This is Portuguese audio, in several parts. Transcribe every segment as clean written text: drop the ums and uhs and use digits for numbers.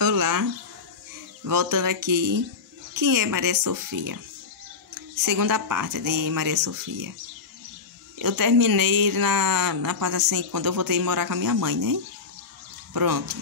Olá, voltando aqui. Quem é Maria Sofia? Segunda parte de Maria Sofia. Eu terminei na parte assim, quando eu voltei a morar com a minha mãe, né? Pronto.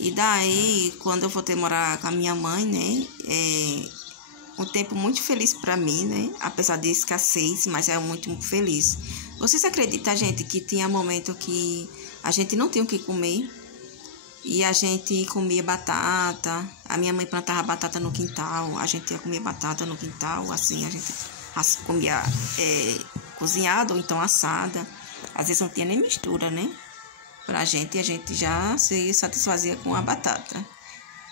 E daí, quando eu voltei a morar com a minha mãe, né? Um tempo muito feliz pra mim, né? Apesar de escassez, mas é muito feliz. Vocês acreditam, gente, que tinha momento que a gente não tinha o que comer? E a gente comia batata, a minha mãe plantava batata no quintal, a gente ia comer batata no quintal, assim, a gente comia cozinhada ou então assada. Às vezes não tinha nem mistura, né? Pra gente, a gente já se satisfazia com a batata.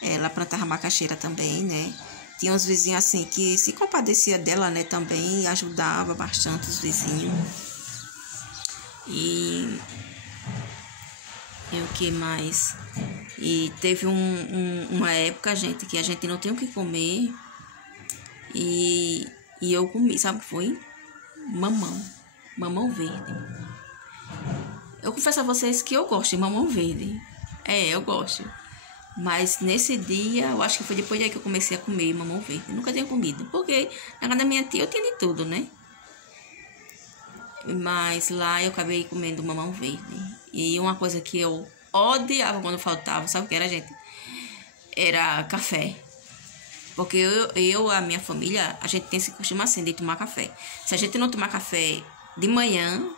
Ela plantava macaxeira também, né? Tinha uns vizinhos assim que se compadecia dela, né? Também ajudava bastante os vizinhos. E o que mais? E teve uma época, gente, que a gente não tinha o que comer. E eu comi, sabe o que foi? Mamão verde. Eu confesso a vocês que eu gosto de mamão verde. Eu gosto. Mas nesse dia, eu acho que foi depois daí que eu comecei a comer mamão verde. Eu nunca tinha comido, porque na casa da minha tia eu tinha de tudo, né? Mas lá eu acabei comendo mamão verde. E uma coisa que eu odiava quando faltava, sabe o que era, gente? Era café. Porque a minha família, a gente tem esse costume assim de tomar café. Se a gente não tomar café de manhã,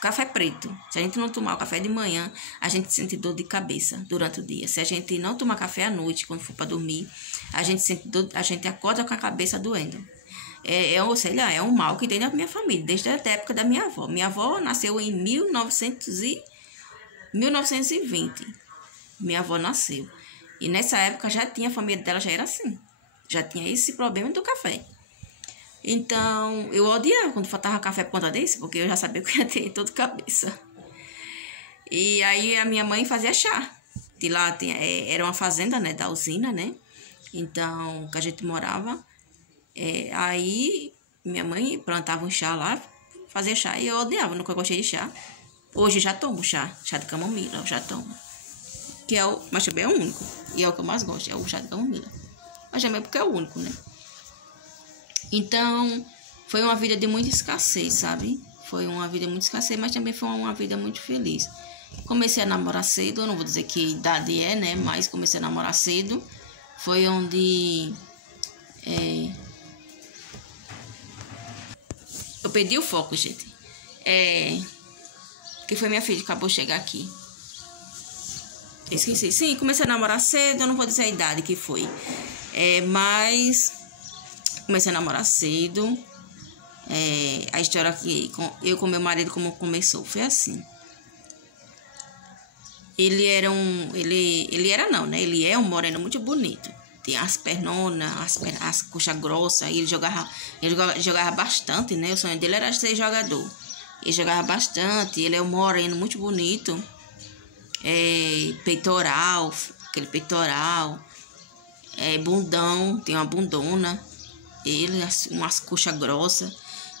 café preto. Se a gente não tomar o café de manhã, a gente sente dor de cabeça durante o dia. Se a gente não tomar café à noite, quando for para dormir, a gente acorda com a cabeça doendo. Sei lá, é um mal que tem na minha família, desde a época da minha avó. Minha avó nasceu em 1920. Minha avó nasceu. E nessa época já tinha, a família dela já era assim. Já tinha esse problema do café. Então, eu odiava quando faltava café por conta disso, porque eu já sabia que eu ia ter dor de cabeça. E aí a minha mãe fazia chá. De lá era uma fazenda, né, da usina, né? Então, que a gente morava. Aí minha mãe plantava um chá lá, fazia chá, e eu odiava, nunca gostei de chá. Hoje já tomo chá de camomila, eu já tomo. Mas também é o único, e é o que eu mais gosto, é o chá de camomila. Mas também porque é o único, né? Então, foi uma vida de muita escassez, sabe? Foi uma vida muito escassez, mas também foi uma vida muito feliz. Comecei a namorar cedo, eu não vou dizer que idade né? Mas comecei a namorar cedo. Foi onde eu perdi o foco, gente. Que foi minha filha que acabou de chegar aqui. Esqueci. Sim, comecei a namorar cedo, eu não vou dizer a idade que foi. Mas comecei a namorar cedo. A história que eu com meu marido, como começou, foi assim. Ele era um moreno muito bonito. Tinha as pernonas, as coxas grossas. Ele jogava bastante, né? O sonho dele era ser jogador. Ele jogava bastante. Ele é um moreno muito bonito. Peitoral, aquele peitoral. Bundão, tem uma bundona. Ele, umas coxas grossas.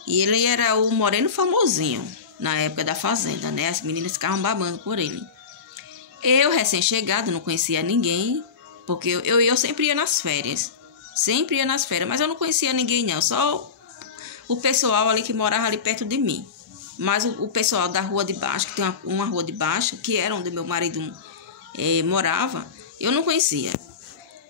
E ele era o moreno famosinho na época da fazenda, né? As meninas ficavam babando por ele. Eu, recém-chegado, não conhecia ninguém, porque eu sempre ia nas férias. Sempre ia nas férias, mas eu não conhecia ninguém, não. Só o pessoal ali que morava ali perto de mim. Mas o pessoal da rua de baixo, que tem uma rua de baixo, que era onde meu marido morava, eu não conhecia.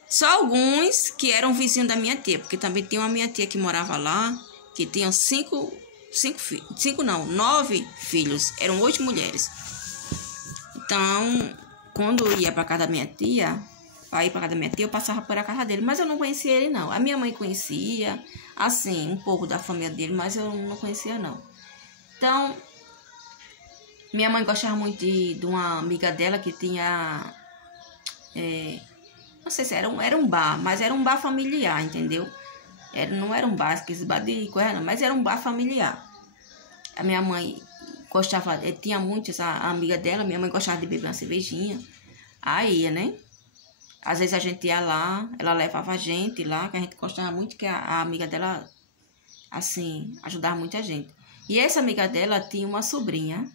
Só alguns que eram vizinhos da minha tia, porque também tinha uma minha tia que morava lá, que tinha 9 filhos, eram 8 mulheres. Então, quando eu ia para casa da minha tia, eu passava por a casa dele, mas eu não conhecia ele, não. A minha mãe conhecia, assim, um pouco da família dele, mas eu não conhecia, não. Então, minha mãe gostava muito de uma amiga dela que tinha, não sei se era um bar, mas era um bar familiar, entendeu? Não era um bar, aqueles bar de coisa, não, mas era um bar familiar. A minha mãe gostava, tinha muito essa amiga dela, minha mãe gostava de beber uma cervejinha. Aí, né? Às vezes a gente ia lá, ela levava a gente lá, que a gente gostava muito, que a amiga dela, assim, ajudava muita gente. E essa amiga dela tinha uma sobrinha.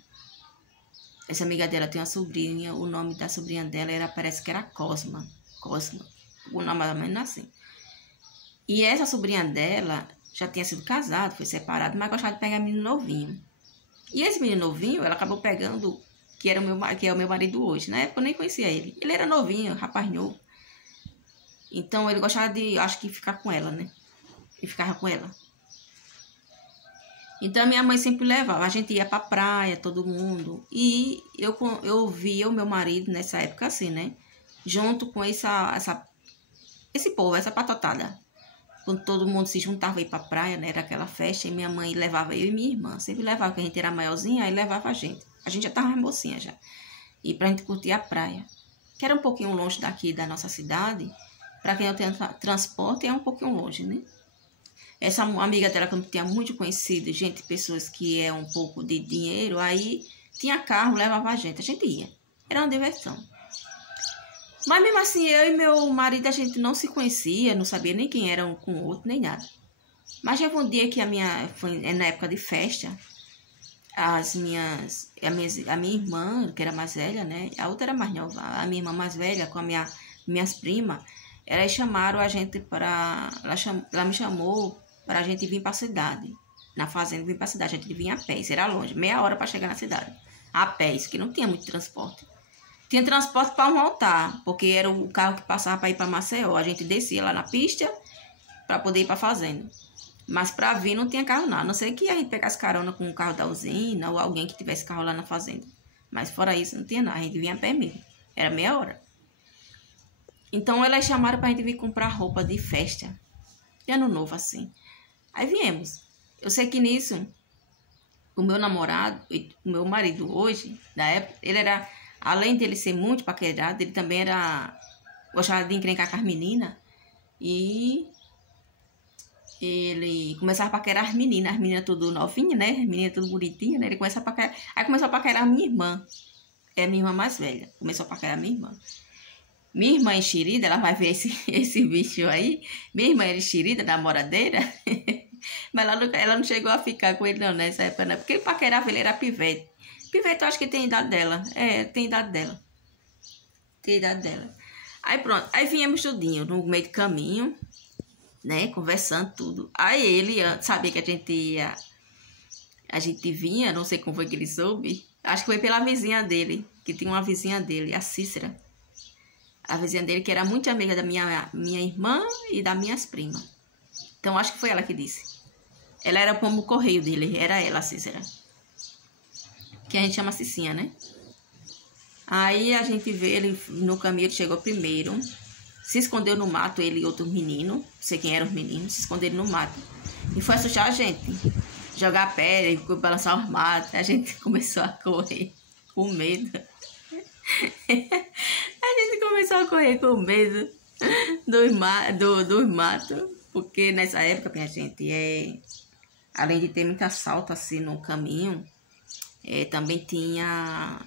O nome da sobrinha dela parece que era Cosma. Cosma. O nome mais ou menos assim. E essa sobrinha dela já tinha sido casada, foi separada, mas gostava de pegar menino novinho. E esse menino novinho, ela acabou pegando, que é o meu marido hoje. Na época eu nem conhecia ele. Ele era novinho, rapaz novo. Então ele gostava de, acho que ficar com ela, né? E ficava com ela. Então minha mãe sempre levava, a gente ia pra praia, todo mundo. E eu via o meu marido nessa época assim, né? Junto com esse povo, essa patotada. Quando todo mundo se juntava aí pra praia, né? Era aquela festa, e minha mãe levava eu e minha irmã. Sempre levava, porque a gente era maiorzinha, aí levava a gente. A gente já tava mais mocinha já. E pra gente curtir a praia. Que era um pouquinho longe daqui da nossa cidade. Pra quem não tem transporte, é um pouquinho longe, né? Essa amiga dela, que eu tinha muito conhecido, gente, pessoas que é um pouco de dinheiro, aí tinha carro, levava a gente ia. Era uma diversão. Mas mesmo assim, eu e meu marido, a gente não se conhecia, não sabia nem quem era um com o outro, nem nada. Mas já um dia que foi na época de festa, a minha irmã, que era mais velha, né? A outra era mais nova, a minha irmã mais velha, com minhas primas, elas chamaram a gente para... Ela me chamou para a gente vir para a cidade. Na fazenda, vir para a cidade. A gente vinha a pé, isso era longe, meia hora para chegar na cidade. A pé, isso que não tinha muito transporte. Tinha transporte para voltar, porque era o carro que passava para ir para Maceió. A gente descia lá na pista para poder ir para a fazenda. Mas para vir não tinha carro não. A não ser que a gente pegasse carona com o carro da usina ou alguém que tivesse carro lá na fazenda. Mas fora isso, não tinha nada. A gente vinha a pé mesmo. Era meia hora. Então elas chamaram para a gente vir comprar roupa de festa. De ano novo, assim. Aí viemos. Eu sei que nisso, o meu namorado, o meu marido hoje, da época, ele era... Além dele ser muito paquerado, ele também gostava de encrencar com as meninas. E ele começava a paquerar as meninas tudo novinhas, né? As meninas tudo bonitinhas, né? Ele começou a paquerar. Aí começou a paquerar a minha irmã. É a minha irmã mais velha. Começou a paquerar a minha irmã. Minha irmã enxerida, ela vai ver esse bicho aí. Minha irmã era enxerida, namoradeira. Mas ela não chegou a ficar com ele não nessa época, não. Porque ele paquerava, ele era pivete. Pivete, eu acho que tem idade dela. É, tem idade dela. Tem idade dela. Aí pronto. Aí viemos tudinho, no meio do caminho, né? Conversando tudo. Aí ele sabia que a gente ia... A gente vinha, não sei como foi que ele soube. Acho que foi pela vizinha dele. Que tinha uma vizinha dele, a Cícera. A vizinha dele que era muito amiga da minha irmã e das minhas primas. Então acho que foi ela que disse. Ela era como o correio dele. Era ela, a Cícera. Que a gente chama Cicinha, né? Aí a gente vê ele no caminho, ele chegou primeiro, se escondeu no mato, ele e outro menino, não sei quem eram os meninos, se esconderam no mato. E foi assustar a gente, jogar pedra, balançar os matos. A gente começou a correr com medo. A gente começou a correr com medo dos matos, porque nessa época, minha gente, além de ter muito assalto assim no caminho, também tinha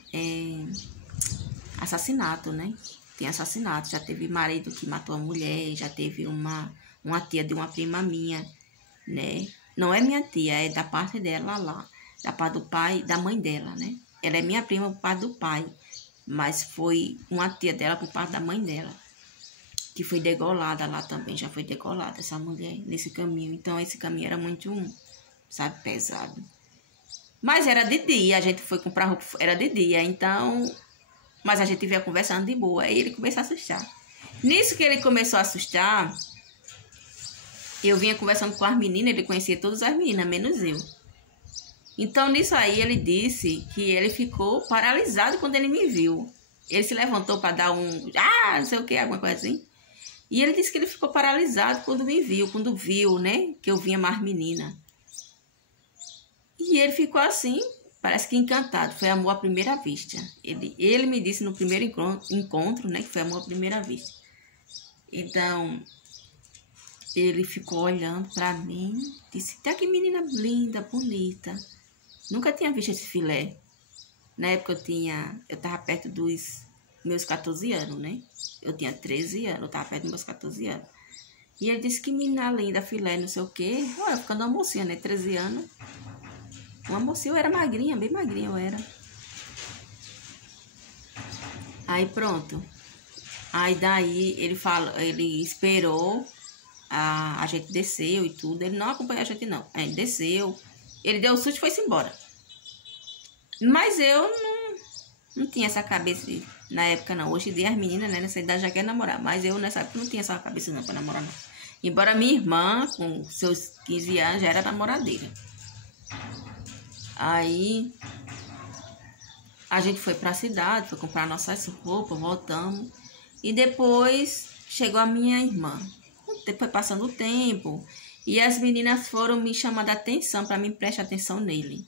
assassinato, né? Tem assassinato. Já teve marido que matou a mulher, já teve uma tia de uma prima minha, né? Não é minha tia, é da parte dela lá, da parte do pai, da mãe dela, né? Ela é minha prima por parte do pai, mas foi uma tia dela por parte da mãe dela, que foi degolada lá também, já foi degolada essa mulher nesse caminho. Então esse caminho era muito, sabe, pesado. Mas era de dia, a gente foi comprar roupa, era de dia, então... Mas a gente veio conversando de boa, aí ele começou a assustar. Nisso que ele começou a assustar, eu vinha conversando com as meninas, ele conhecia todas as meninas, menos eu. Então, nisso aí, ele disse que ele ficou paralisado quando ele me viu. Ele se levantou para dar não sei o que, alguma coisa assim. E ele disse que ele ficou paralisado quando me viu, quando viu, né, que eu vinha mais menina. E ele ficou assim, parece que encantado. Foi amor à primeira vista. Ele me disse no primeiro encontro, né, que foi amor à primeira vista. Então, ele ficou olhando pra mim, disse, tá que menina linda, bonita. Nunca tinha visto esse filé. Na época eu tava perto dos meus 14 anos, né? Eu tinha 13 anos, eu tava perto dos meus 14 anos. E ele disse, que menina linda, filé, não sei o quê. Olha, ficando uma mocinha, né? 13 anos. Uma mocinha, eu era magrinha, bem magrinha eu era. Aí pronto. Aí daí ele esperou, a gente desceu e tudo. Ele não acompanhou a gente, não. A gente desceu, ele deu o susto e foi-se embora. Mas eu não tinha essa cabeça na época, não. Hoje em dia as meninas, né, nessa idade já querem namorar. Mas eu nessa época não tinha essa cabeça, não, pra namorar, não. Embora minha irmã, com seus 15 anos, já era namoradeira. Aí a gente foi pra cidade, foi comprar nossas roupas, voltamos. E depois chegou a minha irmã. Depois passando o tempo, e as meninas foram me chamando a atenção para mim prestar atenção nele.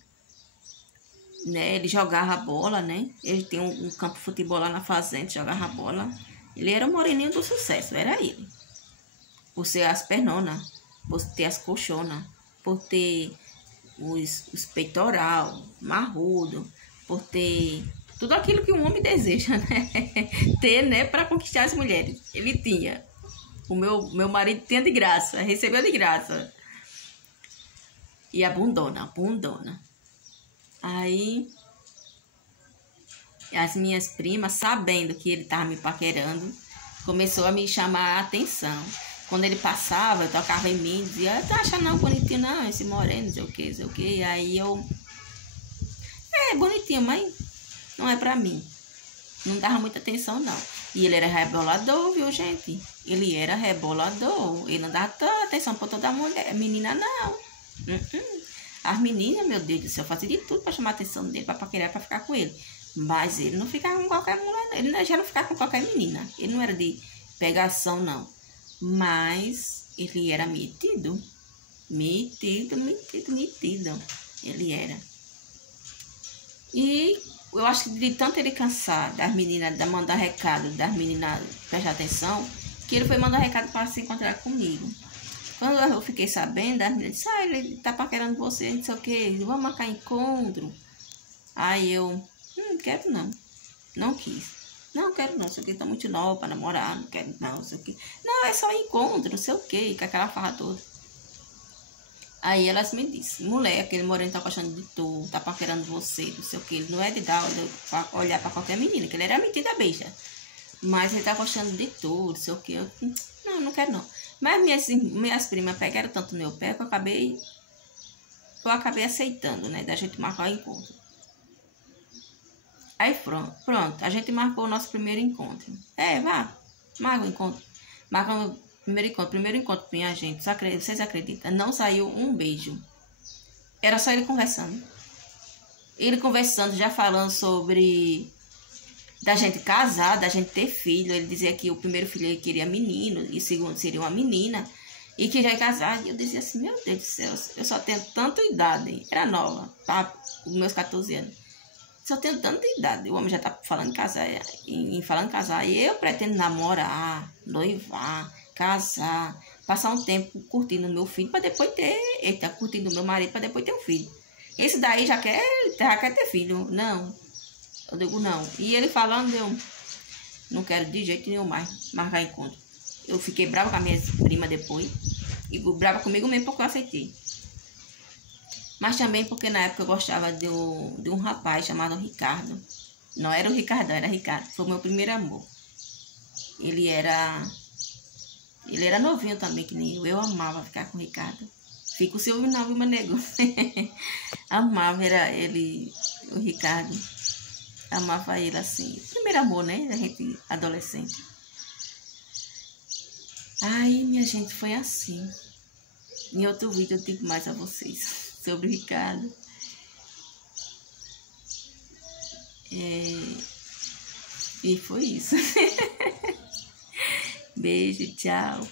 Né? Ele jogava bola, né? Ele tem um campo de futebol lá na fazenda, jogava bola. Ele era o moreninho do sucesso, era ele. Por ser as pernonas, por ter as colchonas, por ter os peitoral, marrudo, por ter tudo aquilo que um homem deseja, né? Ter, né, para conquistar as mulheres. Ele tinha. O meu marido tinha de graça, recebeu de graça. E a bundona. Aí, as minhas primas, sabendo que ele estava me paquerando, começou a me chamar a atenção. Quando ele passava, eu tocava em mim, dizia, tu acha não bonitinho, não, esse moreno, não sei o que. Aí eu, bonitinho, mas não é pra mim. Não dava muita atenção, não. E ele era rebolador, viu, gente? Ele era rebolador. Ele não dava tanta atenção pra toda mulher. Menina, não. As meninas, meu Deus do céu, faziam de tudo pra chamar a atenção dele, pra paquerar, pra ficar com ele. Mas ele não ficava com qualquer mulher, não. Ele já não ficava com qualquer menina. Ele não era de pegação, não. Mas ele era metido. Metido. Ele era. E eu acho que de tanto ele cansar das meninas, de mandar recado, das meninas prestar atenção, que ele foi mandar recado para se encontrar comigo. Quando eu fiquei sabendo, as meninas disseram, ele tá paquerando você, não sei o que, vamos marcar encontro. Aí eu, quero não, não quis. Não quero não, sei o que, tá muito nova para namorar, não quero não, sei o que. Não, é só encontro, não sei o que, com aquela farra toda. Aí elas me disseram, mulher, aquele moreno tá gostando de tu, tá paquerando você, não sei o que. Ele não é de dar olhar pra qualquer menina, que ele era metida beija. Mas ele tá gostando de tu, não sei o que. Eu, não quero não. Mas minhas primas pegaram tanto no meu pé que eu acabei aceitando, né, da gente marcar o encontro. Aí pronto, a gente marcou o nosso primeiro encontro. Marca o encontro. Marca o primeiro encontro com minha gente. Vocês acreditam? Não saiu um beijo. Era só ele conversando. Ele conversando, já falando sobre da gente casar, da gente ter filho. Ele dizia que o primeiro filho ele queria menino e o segundo seria uma menina. E que já ia casar. E eu dizia assim, meu Deus do céu, eu só tenho tanta idade. Era nova, tá? Com meus 14 anos. Só tenho tanta idade. O homem já tá falando em casar. E eu pretendo namorar, noivar, casar, passar um tempo curtindo o meu filho para depois ter... Eita, curtindo o meu marido para depois ter um filho. Esse daí já quer ter filho. Não. Eu digo não. E ele falando, eu não quero de jeito nenhum mais marcar encontro. Eu fiquei brava com a minha prima depois. E brava comigo mesmo porque eu aceitei. Mas também porque na época eu gostava de um rapaz chamado Ricardo. Não era o Ricardão, era Ricardo. Foi o meu primeiro amor. Ele era novinho também, que nem eu. Eu amava ficar com o Ricardo. Fico se ouvindo não, viu, meu nego? Amava, era ele, o Ricardo. Amava ele assim. Primeiro amor, né? A gente adolescente. Aí, minha gente, foi assim. Em outro vídeo eu digo mais a vocês sobre o Ricardo. E foi isso. Beijo, tchau.